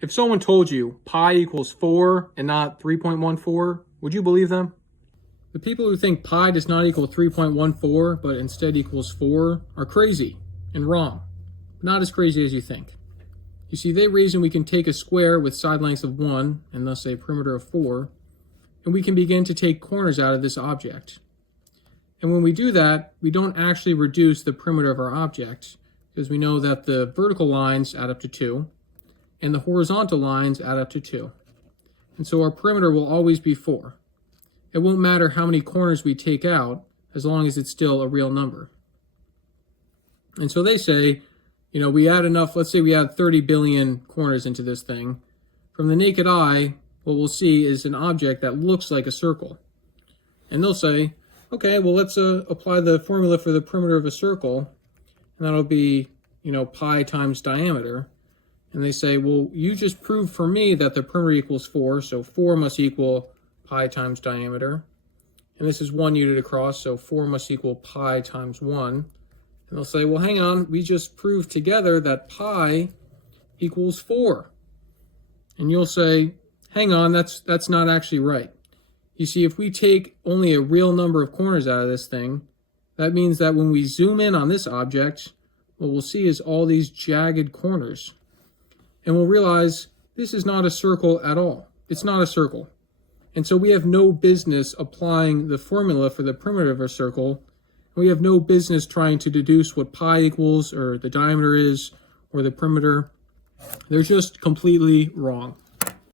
If someone told you pi equals 4 and not 3.14, would you believe them? The people who think pi does not equal 3.14 but instead equals 4 are crazy and wrong, but not as crazy as you think. You see, they reason we can take a square with side lengths of 1 and thus a perimeter of 4, and we can begin to take corners out of this object. And when we do that, we don't actually reduce the perimeter of our object, because we know that the vertical lines add up to 2 and the horizontal lines add up to 2. And so our perimeter will always be 4. It won't matter how many corners we take out as long as it's still a real number. And so they say, we add enough, let's say we add 30 billion corners into this thing. From the naked eye, what we'll see is an object that looks like a circle. And they'll say, okay, well, let's apply the formula for the perimeter of a circle, and that'll be, pi times diameter. And they say, well, you just proved for me that the perimeter equals 4, so 4 must equal pi times diameter. And this is 1 unit across, so 4 must equal pi times 1. And they'll say, well, hang on, we just proved together that pi equals 4. And you'll say, hang on, that's not actually right. You see, if we take only a real number of corners out of this thing, that means that when we zoom in on this object, what we'll see is all these jagged corners. And we'll realize this is not a circle at all. It's not a circle. And so we have no business applying the formula for the perimeter of a circle. We have no business trying to deduce what pi equals or the diameter is or the perimeter. They're just completely wrong.